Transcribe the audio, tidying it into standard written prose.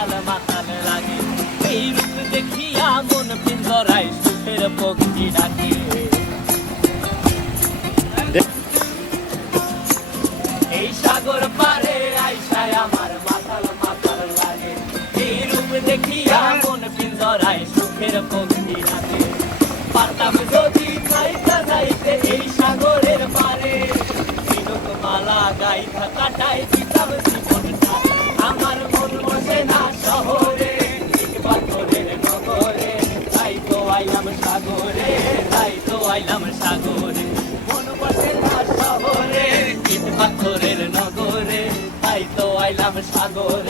মাতাল মাতাল লাগে এই রূপ দেখিয়া মন পিঞ্জরায় সুখের পক্ষী ডাকে এই সাগর পারে আইসায় আমার মাতাল মাতাল লাগে এই রূপ দেখিয়া মন পিঞ্জরায় সুখের পক্ষী ডাকে পারতাম যদি যাইতে যাইতে এই সাগরের পারে মালা গাইথা কাটাই দিতাম জীবনটা আমার মন বসে না শহরে পাথরের নগরে তাই তো আইলাম সাগরে তাই তো আইলাম সাগরে মন বসে না শহরে পাথরের নগরে তাই তো আইলাম সাগরে